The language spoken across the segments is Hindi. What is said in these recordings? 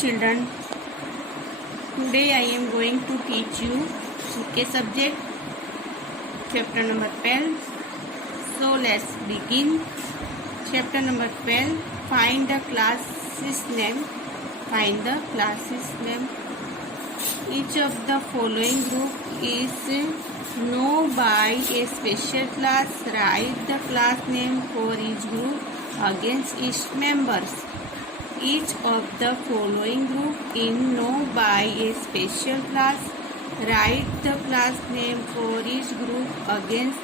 Children, today I am going to teach you GK subject, chapter number 12. So let's begin. Chapter number 12. Find the class's name. Find the class's name. Each of the following group is known by a special class. Write the class name for each group against each members. Each of the following group is known by a special class. Write the class name for each group against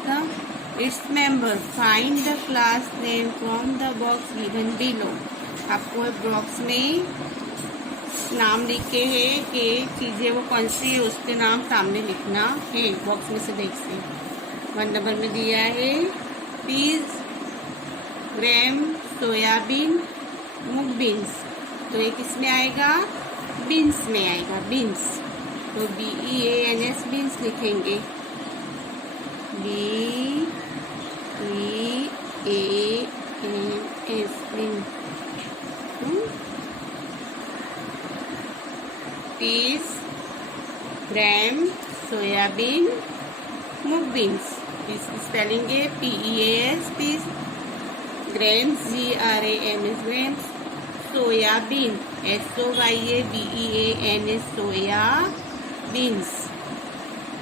its member. Find the class name from the box given below. आपको बॉक्स में नाम लिखे हैं कि चीज़ें वो कौन सी है, उसके नाम सामने लिखना है। बॉक्स में से देख से 1 नंबर में दिया है पीज, ग्राम, सोयाबीन, मूंग बीन्स। तो ये किस में आएगा? बीन्स में आएगा, बीन्स। तो BEANS बीन्स लिखेंगे, BEANS beans. Peas, gram, soyabean, moong beans. इसकी स्पेलिंग है PEAS peas, grams GRAMS grams, soyabean SOYABEANS soya beans,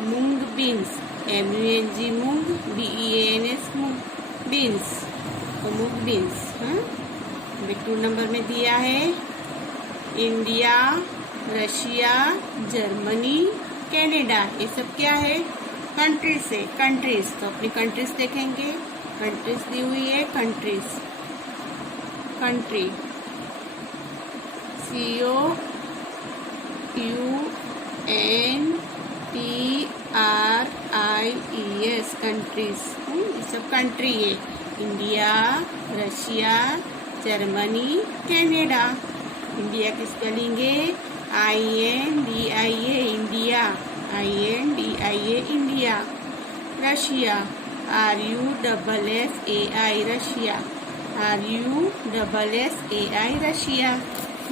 moong beans MUNG moong BEANS moong beans, तो मूंग बीन्स। 2 नंबर में दिया है इंडिया, रशिया, जर्मनी, कनाडा। ये सब क्या है? कंट्रीज से, कंट्रीज। तो अपनी कंट्रीज देखेंगे, कंट्रीज दी हुई है, कंट्रीज, कंट्री COUNTRIES कंट्रीज। ये सब कंट्री है, India, Russia, Germany, Canada. India की स्पेलिंग है INDIA India, INDIA India. Russia RUSSAI Russia, RUSSAI Russia.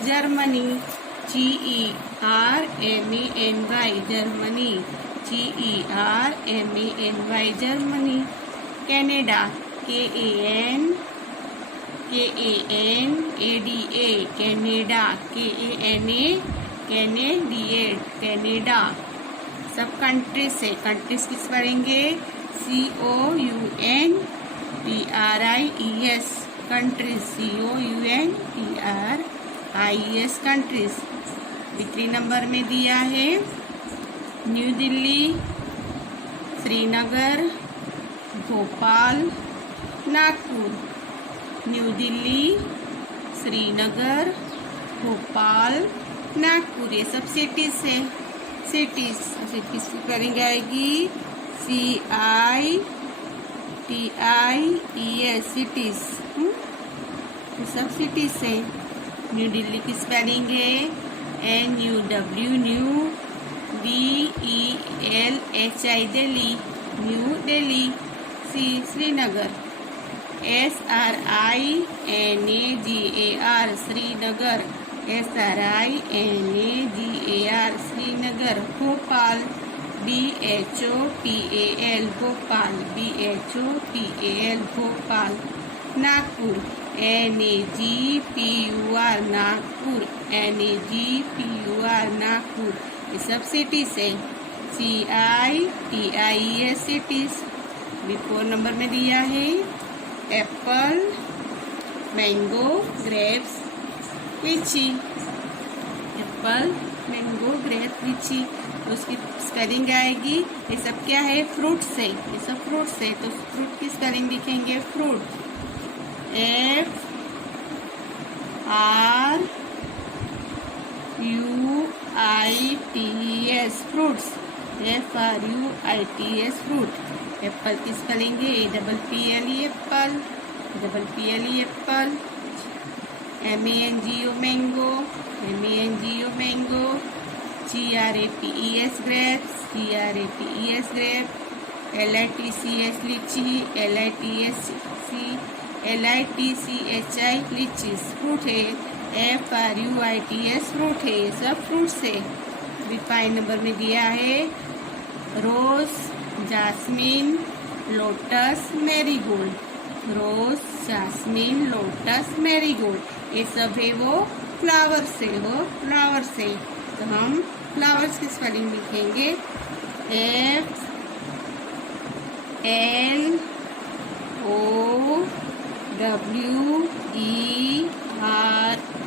Germany GERMANY Germany, GERMANY Germany. Canada KANADA Canada, KANA Canada. सब कंट्रीज से, कंट्रीज किस पढ़ेंगे? COUNTRIES countries, COUNTRIES countries. 3 number में दिया है न्यू दिल्ली, श्रीनगर, भोपाल, नागपुर। न्यू दिल्ली, श्रीनगर, भोपाल, नागपुर। ये सब सिटीज है, सिटीज। सिटीज स्पेलिंग आएगी CITIES सिटीज। ये सब सिटीज है। न्यू दिल्ली की स्पेलिंग है NUW new, DELHI Delhi, new Delhi. Srinagar SRINAGAR Srinagar, SRINAGAR Srinagar. Bhopal BHOPAL Bhopal, BHOPAL Bhopal. Nagpur NAGPUR Nagpur, NAGPUR Nagpur. ये सब सिटीज है, CITIES सिटीज। 4 नंबर में दिया है एप्पल, मैंगो, ग्रेप्स, लीची। एप्पल, मैंगो, ग्रेप्स, लीची। तो उसकी स्पेलिंग आएगी, ये सब क्या है? फ्रूट्स है, ये सब फ्रूट्स है। तो फ्रूट की स्पेलिंग लिखेंगे fruit, FRUITS fruits, FRUITS fruit. Apple की स्पेलिंग है APPLE apple, PPLE apple. MANGO mango, MANGO mango. GRAPES grapes, GRAPES grape. LITCS litchi, LITCHI litchis. Fruit है FRUITS फ्रूट है, ये सब फ्रूट्स है। अभी 5 नंबर में दिया है रोज, जास्मीन, लोटस, मैरीगोल्ड। रोज, जास्मीन, लोटस, मैरीगोल्ड, ये सब है वो फ्लावर्स है, वो फ्लावर्स है। तो हम फ्लावर्स की स्पेलिंग लिखेंगे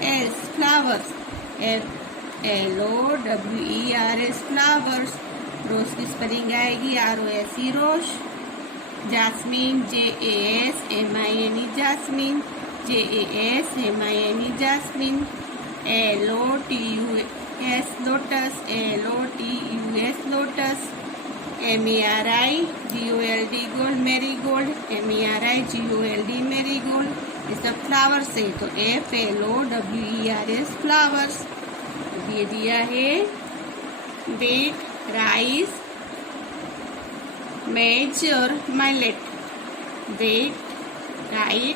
FLOWERS flowers, FLOWERS flowers. Rose की स्पेलिंग आएगी ROSE rose. Jasmine JASMINE jasmine, JASMINE jasmine. LOTUS lotus, LOTUS lotus. MERIGOLD gold, marigold, MERIGOLD marigold, ये सब फ्लावर्स है। तो FLOWERS फ्लावर्स। ये दिया है वेट, राइस, मेज और माइलेट। वेट, राइस,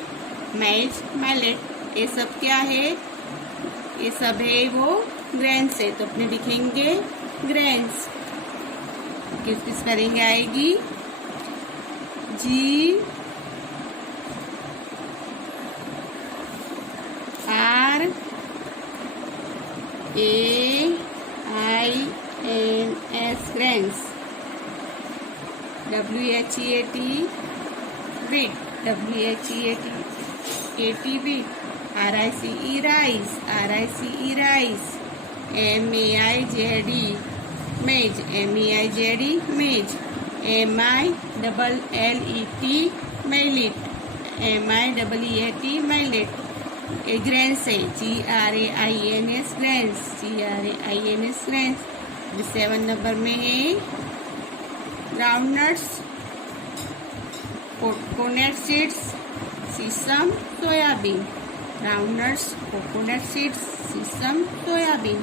मेज, माइलेट, ये सब क्या है? ये सब है वो ग्रेन्स है। तो अपने लिखेंगे ग्रेन्स। किसकी स्पेलिंग आएगी GRAINS grains. WHEAT wheat, WHEAT wheat। RICE rice, RICE rice। MEIZD मेज, MEIZD maize. MILLET millet, MILLET millet. Grains है GRAINS grains, GRAINS grains. 7 number में है groundnuts, coconut seeds, sesame, soybean. Groundnuts, coconut seeds, sesame, soybean.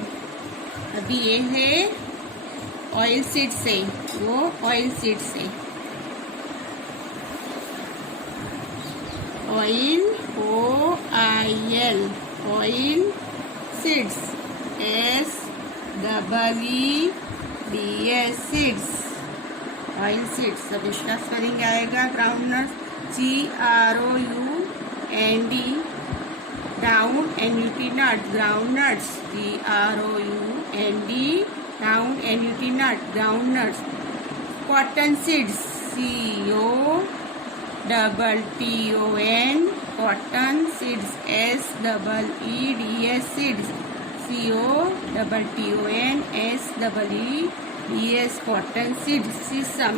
अभी ये है ऑयल सीड्स है, वो ऑयल सीड्स है। Oil OIL oil seeds, SEEDS seeds, oil seeds. अब इसका स्पेलिंग आएगा groundnuts GROUND round NUT nut, groundnuts GROUND round NUT nut, groundnuts. Cotton seeds COTTON cotton seeds, SEEDS seeds, COTTON SEEDS cotton seeds. सीसम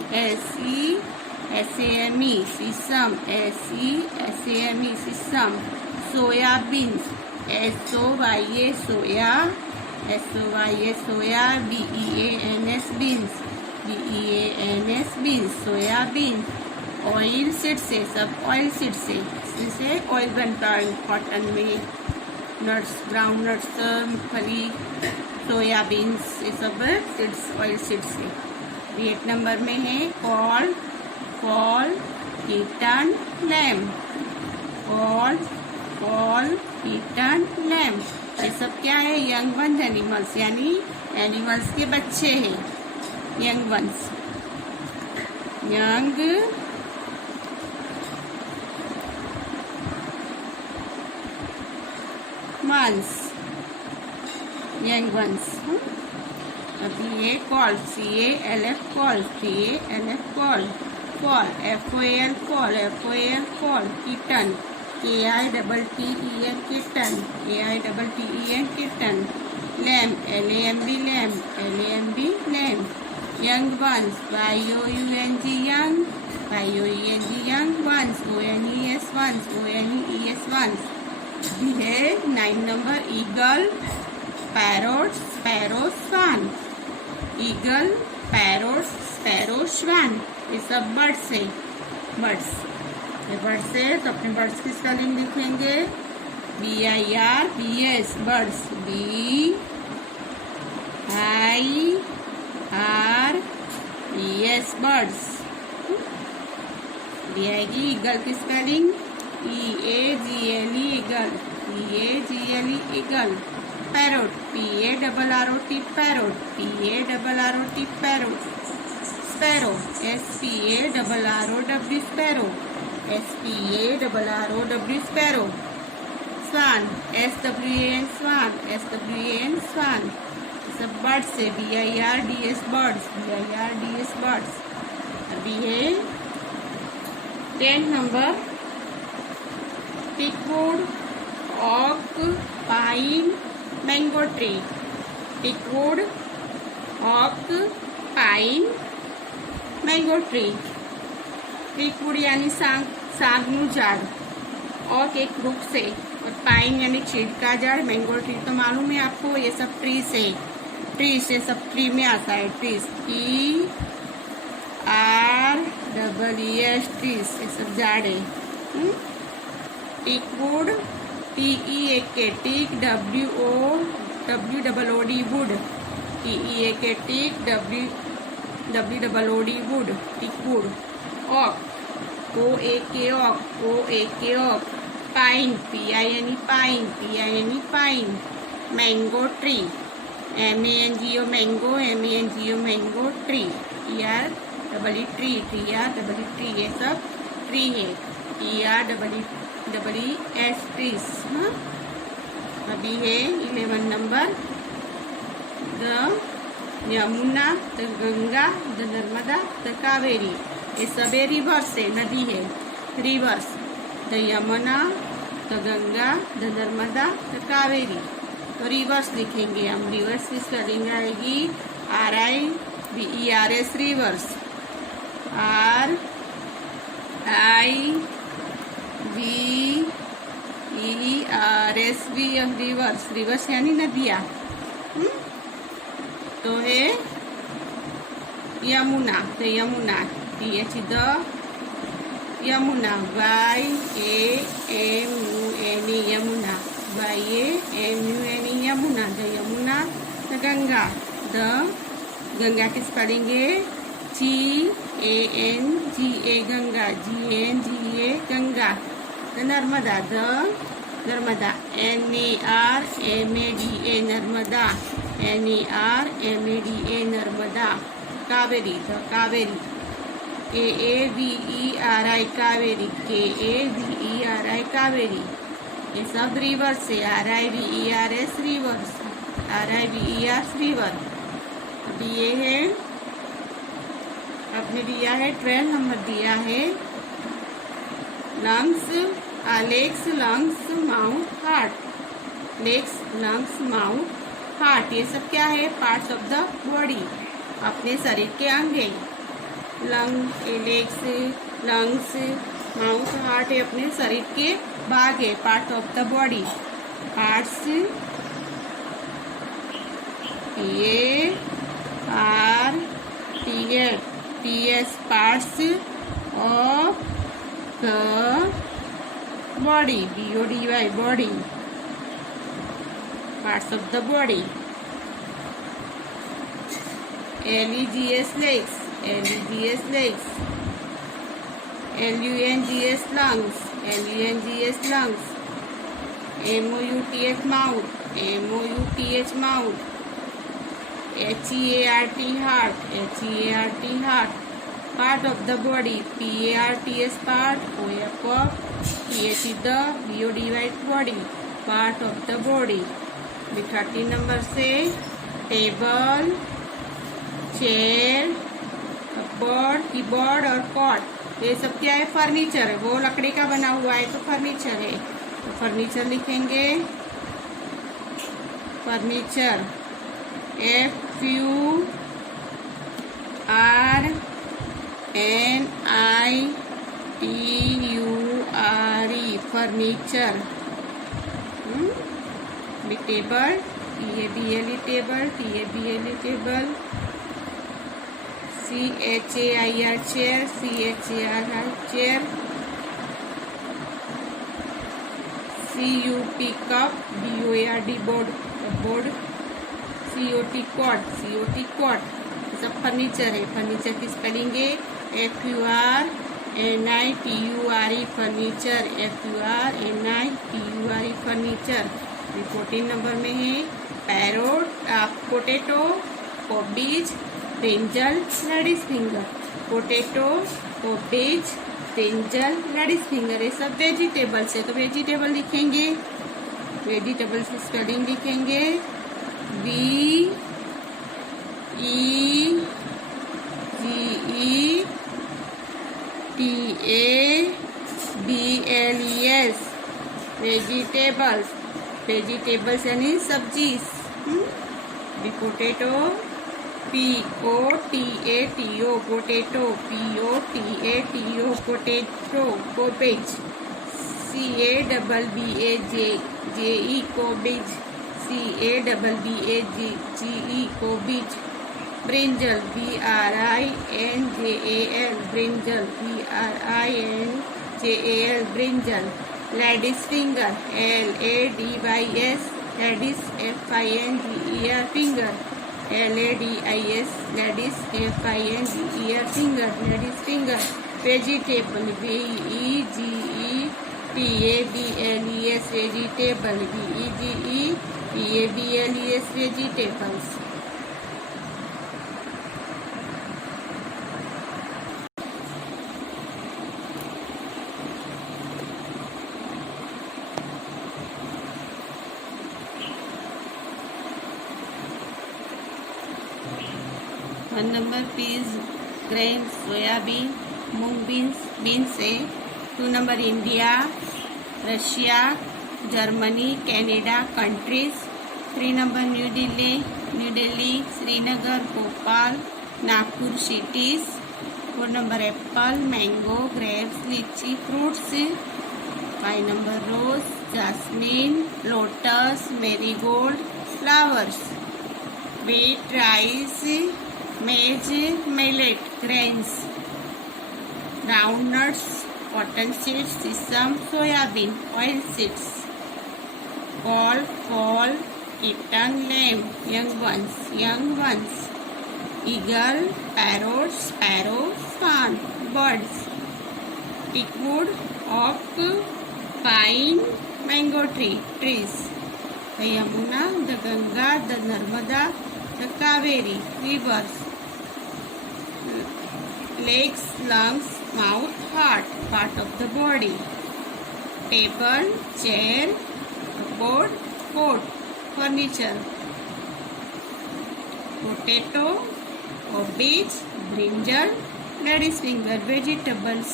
SESAME सीसम, SESAME सीसम। सोयाबीन्स SOYA सोया, SOYA सोया। BEANS beans, BEANS beans, soybean. Oil seeds है, सब ऑयल सीड्स है। इससे ऑयल बनता है कॉटन में। नट्स, ग्राउंड नट्स, मूंगफली, सोयाबीन्स, ये सब सीड्स ऑयल सीड्स है। 8 नंबर में है calf, kitten, lamb. Calf, kitten, lamb, ये सब क्या है? यंग वंस एनिमल्स, यानी एनिमल्स के बच्चे हैं। Young ones, young ones, young ones. अभी ये calf CALF calf, CALF calf. Foal FOAL foal, FOAL foal. Kitten KITTEN kitten, KITTEN kitten. Lamb LAMB lamb, LAMB lamb. Young ones YOUNG young, YOENG young ones. ONES ones, ONES ones. भी है 9 नंबर eagle, parrot, sparrow, swan. Eagle, parrot, sparrow, स्वान, ये सब बर्ड्स है। बर्ड्स, ये बर्ड्स है। तो अपने बर्ड्स की स्पेलिंग लिखेंगे BIRDS बर्ड्स, BIRDS बर्ड्स। दी आएगी ईगल की spelling EAGLE eagle, PAGLE eagle. Parrot, PARROT parrot, PARROT parrot. Sparrow, SPARROW sparrow, SPARROW sparrow. Swan, SWAN swan, SWAN swan. सब बर्ड से BIRDS birds, BIRDS birds. अभी है 10 number teakwood, oak, pine, mango tree. teakwood, oak, pine, mango tree. Teakwood यानी सागनु झाड़, ओक एक वृक्ष से, और पाइन यानी चीड़ का झाड़. मैंगो ट्री तो मालूम है आपको, ये सब ट्री से सब ट्री में आता है. ट्रीज TREES ट्रीज, ये सब झाड़ है. Teakwood, TEAK teak, WOOD wood, TEAK teak, WOOD wood, teakwood. Oak, OAK oak. Pine, PINE pine. Mango tree, MANGO mango tree. TREE tree, ये सब ट्री है. TREES trees. अभी है 11 नंबर the Yamuna, the Ganga, the Narmada, the Kaveri. ये सब रिवर्स है, नदी है. Rivers, the Yamuna, the Ganga, the Narmada, the Kaveri. तो रिवर्स लिखेंगे हम. रिवर्स की स्पेलिंग आएगी RIVERS reverse. RIVERS reverse. Reverse यानी नदियाँ. तो है यमुना, तो Yamuna, TH the Yamuna, YAMUNE Yamuna, YAMUNE Yamuna. The Yamuna, the Ganga, the Ganga की स्पेलिंग है GANGA Ganga, GNGA Ganga. The Narmada, the Narmada, NARMADA Narmada, NARMADA Narmada. Kaveri, the Kaveri, KAVERI Kaveri, KAVERI Kaveri. ये सब रिवर्स है. RIVERS reverse, RIVERS river. अभी ये है, आपने दिया है 12 नंबर दिया है lungs, legs, lungs, mouth, heart. Legs, lungs, mouth, heart, ये सब क्या है? पार्ट्स ऑफ द बॉडी, अपने शरीर के अंग है. लेग्स, लंग्स, माउथ, हार्ट है अपने शरीर के भाग है, part of the body. Parts, PARTS parts of the body, BODY body, parts of the body. LEGS legs, LEGS legs. LUNGS lungs, LUNGS lungs. MOUTH mouth, MOUTH mouth. HEART heart, HEART heart. Part of the body, PARTS part, OF TH the BODY body, part of the body. 30 number से टेबल, चेयर, कपबोर्ड, कीबोर्ड और कॉट, ये सब क्या है? फर्नीचर है. वो लकड़ी का बना हुआ है तो फर्नीचर है. तो फर्नीचर लिखेंगे. Furniture, FURNITURE furniture. Table, TABLE table, TABLE table. CHAIR chair, CHAIR chair. CUP cup, BOARD board, board. COT cot, COT cot. सब फर्नीचर है. फर्नीचर की स्पेलिंग है FURNITURE furniture, FURNITURE furniture. 14 number में है potato, cabbage, brinjal, ladies finger. Potato, cabbage, brinjal, ladies finger, ये सब वेजिटेबल्स है। तो वेजिटेबल लिखेंगे, वेजिटेबल्स की स्पेलिंग लिखेंगे VEGETABLES, वेजिटेबल्स। वेजिटेबल्स यानी सब्जी। Potato, POTATO, potato, POTATO, potato. Cabbage, CABBAGE, cabbage, CABBAGE, cabbage. Brinjal, BRINJAL, brinjal, BRINJAL, brinjal. Ladies finger, LADYS, ladies FINGER, finger, LADIS, ladies FINGER, finger, ladies finger. Vegetable, VEGETABLES, vegetable, VEGETABLES, vegetables. One number peas, grain, soybean, moong beans है। 2 number India, Russia, Germany, Canada countries. 3 number New Delhi, Srinagar, Bhopal, Nagpur cities. 4 number apple, mango, grapes, litchi, fruits. 5 number rose, jasmine, lotus, marigold, flowers. wheat, rice, maize, millet, grains, groundnuts, cotton seeds, sesame, soybean, oil seeds. Fall, kitten, lamb, young ones. Eagle, parrot, sparrow, swan, birds. Teakwood, oak, pine, mango trees. The Yamuna, the Ganga, the Narmada, the Kaveri, rivers. Legs, lungs, mouth, heart, part of the body. Table, chair, board, coat, furniture. Potato, cabbage, brinjal, lady's finger, vegetables.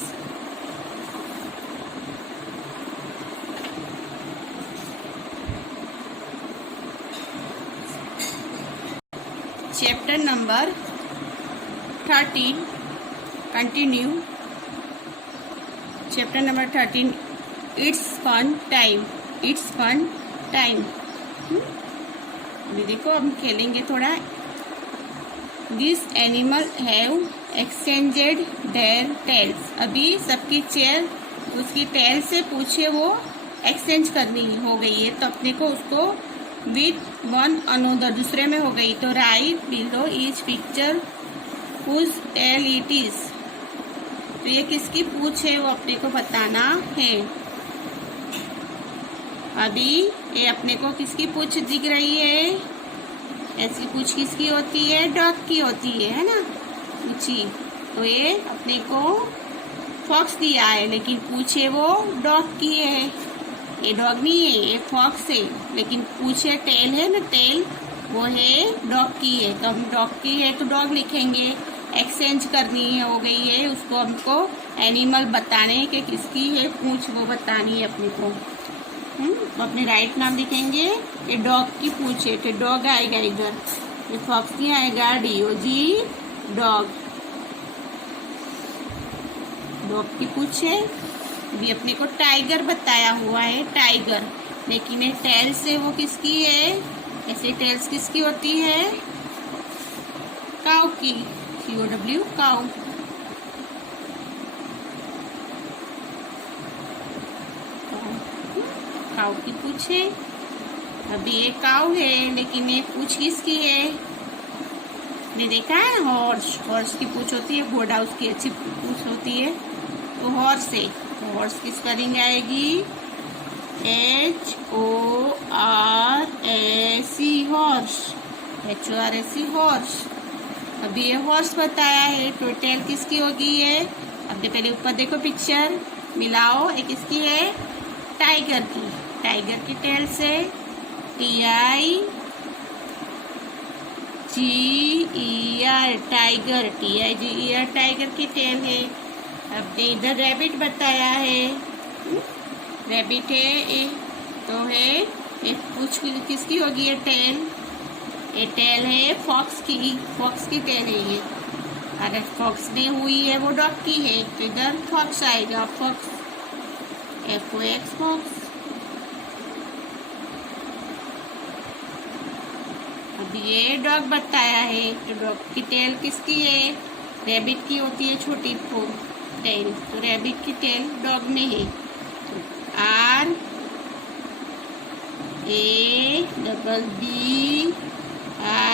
Chapter number 13, continue. Chapter number 13, it's fun time. अभी देखो, हम खेलेंगे थोड़ा. These animal have exchanged their tails. अभी सबकी चेयर उसकी टेल से पूछे वो एक्सचेंज करनी हो गई है, तो अपने को उसको with one another दूसरे में हो गई. तो right below each picture whose tail it is. तो ये किसकी पूछ है वो अपने को बताना है. अभी ये अपने को किसकी पूछ दिख रही है? ऐसी पूछ किसकी होती है? डॉग की होती है ना, पूछी. तो ये अपने को फॉक्स दिया है, लेकिन पूछे वो डॉग की है. ये डॉग नहीं है, ये फॉक्स है, लेकिन पूछे टेल है ना, टेल वो है डॉग की है. तो हम डॉग की है तो डॉग लिखेंगे. एक्सचेंज करनी है हो गई है, उसको हमको एनिमल बताने कि किसकी है पूछ, वो बतानी है अपने को. अपने राइट नाम लिखेंगे. ये डॉग की पूछ है तो डॉग आएगा इधर. ये फॉक्स नहीं आएगा, DOG, डॉग. डॉग की पूछ है. भी अपने को टाइगर बताया हुआ है, टाइगर, लेकिन ये टेल से वो किसकी है? ऐसे टेल्स किसकी होती है? काऊ की, COW, काऊ. काऊ की पूछ है. अभी ये काऊ है, लेकिन ये पूछ किसकी है? ने देखा है हॉर्स की पूछ होती है, घोड़ा उसकी अच्छी पूछ होती है. तो हॉर्स है, तो हॉर्स की स्पेलिंग आएगी HORSE हॉर्स, HORSE हॉर्स। अभी ये हॉर्स बताया है, तो टेल किसकी होगी ये? अब पहले ऊपर देखो पिक्चर मिलाओ, एक किसकी है? टाइगर की, टाइगर की टेल से TIGER टाइगर, TIGER टाइगर की टेल है। अब इधर रैबिट बताया है, रैबिट है तो है एक कुछ किसकी होगी ये टेल? ये टेल है फॉक्स की, फॉक्स की टेल है ये। अगर फॉक्स नहीं हुई है वो डॉग की है, तो इधर फॉक्स आएगा, फॉक्स, FOX फॉक्स। अब ये डॉग बताया है, तो डॉग की टेल किसकी है? रैबिट की होती है छोटी टेल, तो रैबिट की टेल डॉग में है।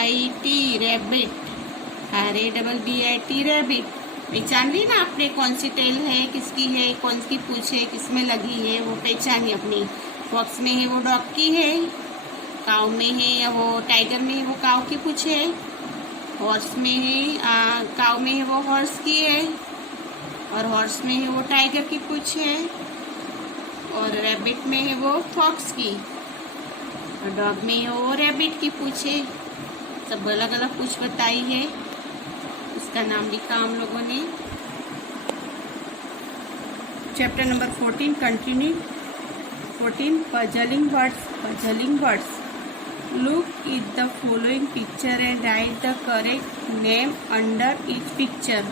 RABBIT rabbit, RABBIT rabbit. पहचान ली ना आपने कौन सी टेल है, किसकी है, कौन सी पूंछ है, किसमें लगी है, वो पहचानी अपनी। फॉक्स में है वो डॉग की है, काऊ में है या वो टाइगर में है वो काऊ की पूंछ है, हॉर्स में है काऊ में है वो हॉर्स की है, और हॉर्स में है वो टाइगर की पूंछ है, और रैबिट में है वो फॉक्स की, और डॉग में है वो रैबिट की पूंछ है। सब अलग अलग पूंछ बताई है, उसका नाम लिखा हम लोगों ने। Chapter number 14 continue. 14 puzzling words, puzzling words. Look at the following picture and write the correct name under each picture.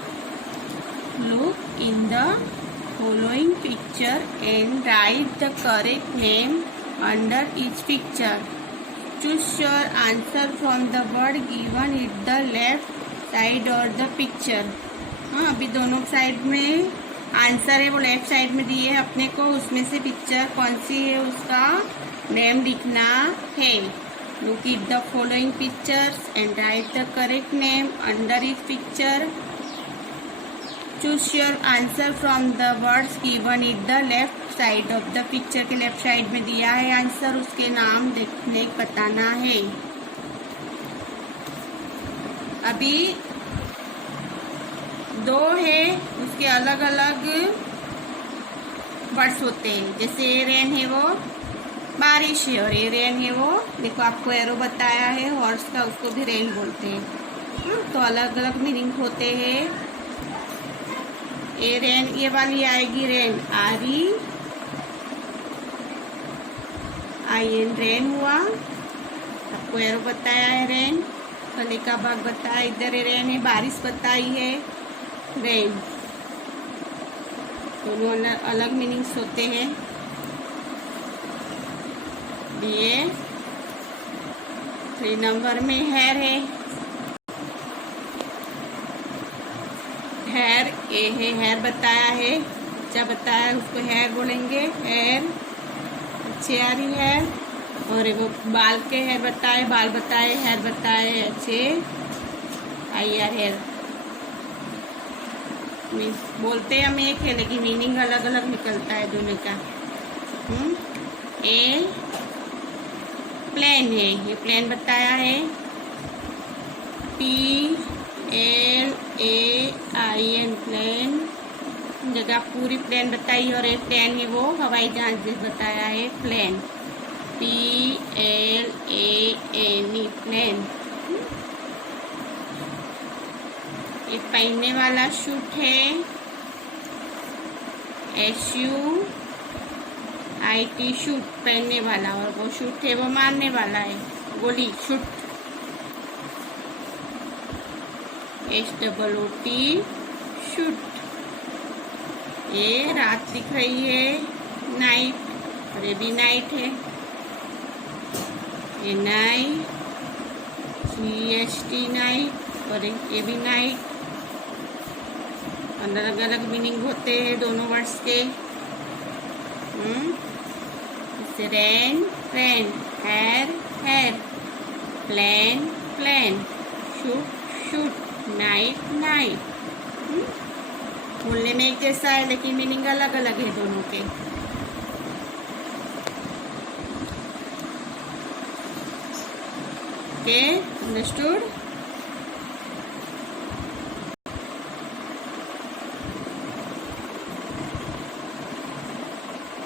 Look in the following picture and write the correct name under each picture. Choose your answer from the word given at the left side or the picture. हाँ, अभी दोनों साइड में आंसर है वो लेफ्ट साइड में दिए है अपने को, उसमें से पिक्चर कौन सी है उसका नेम लिखना है। Look at the following pictures and write the correct name under each picture. Choose your answer from the words given at the left side of the picture के लेफ्ट साइड में दिया है आंसर, उसके नाम देखने बताना है। अभी दो है, उसके अलग अलग वर्ड्स होते हैं। जैसे रेन है वो बारिश है, और ये रेन है वो देखो आपको एरो बताया है हॉर्स का, उसको भी रेन बोलते हैं। तो अलग अलग मीनिंग होते हैं। ये रेन, ये वाली आएगी रेन, REIN रेन हुआ, आपको एरो बताया है रेन, गले का भाग बताया, इधर रेन है, बारिश बताई है रेन। दोनों अलग मीनिंग्स होते हैं। ये 3 नंबर में हेयर है, हेयर ए है, हेयर बताया है, क्या बताया है उसको हेयर बोलेंगे, हेयर अच्छे आ रही है। और वो बाल के हेयर बताए, बाल बताए, हेयर बताए अच्छे IR हेयर। बोलते हम एक है लेकिन मीनिंग अलग अलग निकलता है दोनों का। ए प्लेन है, ये प्लेन बताया है, PLAIN प्लेन, जगह पूरी प्लेन बताई, और एक प्लेन है वो हवाई जहाज बताया है प्लेन, PLANE प्लेन। ये पहनने वाला शूट है, SUIT शूट, पहनने वाला, और वो शूट है वो मारने वाला है, गोली शूट, SOOT शूट। ये रात दिख रही है, नाइट, और ये भी नाइट है, ये नाइट, GST नाइट, और ये भी नाइट। अलग अलग मीनिंग होते हैं दोनों वर्ड्स के। जैसे rain reign, hair hare, plane plain, shoot chute, night knight. बोलने में एक जैसा है लेकिन मीनिंग अलग अलग है दोनों के। Okay, understood.